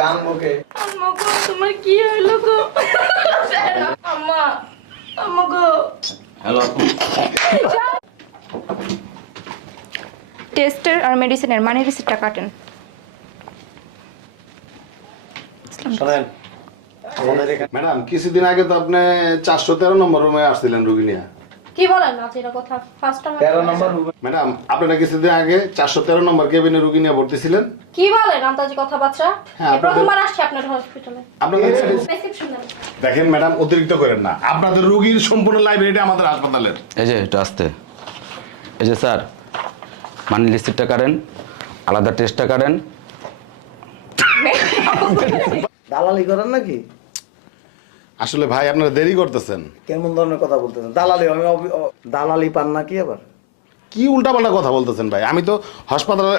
কান মুখে। আম্মা গো তোমার কি হইলো গো? আম্মা আম্মা গো। হ্যালো টেস্টের আর মেডিসিনের মানি রিসিপ্টটা কাটেন। শোনেন, আমাদের এখানে ম্যাডাম কিছুদিন আগে তো আপনি 413 নম্বর রুমে আসছিলেন রুগী নিয়ে। কি বলেন না এটা কথা ফার্স্ট টাইম 13 নম্বর ম্যাডাম আপনারা কিছুদিন আগে 413 নম্বর কেবিনে রুগী নিয়ে ভর্তি ছিলেন। কি বলেন আন্তাজি কথাবার্তা হ্যাঁ, এই প্রথমবার আসছে আপনার হসপিটালে আপনাদের প্রেসক্রিপশন দেন দেখেন ম্যাডাম অতিরিক্ত করেন না, আপনাদের রুগীর সম্পূর্ণ লাইব্রেরিটা আমাদের হাসপাতালের। এই যে একটু আসতে, এই যে স্যার মানি রিসিপ্টটা কাটেন, আলাদা টেস্টটা কাটেন। দালালি করেন নাকি? আসলে ভাই আপনারা দেরি করতেছেন। কেমন ধরনের কথা বলতেছেন? দালালি দালালি পান নাকি আবার? কি উল্টাপাল্টা কথা বলতেছেন ভাই? আমি তো হাসপাতালে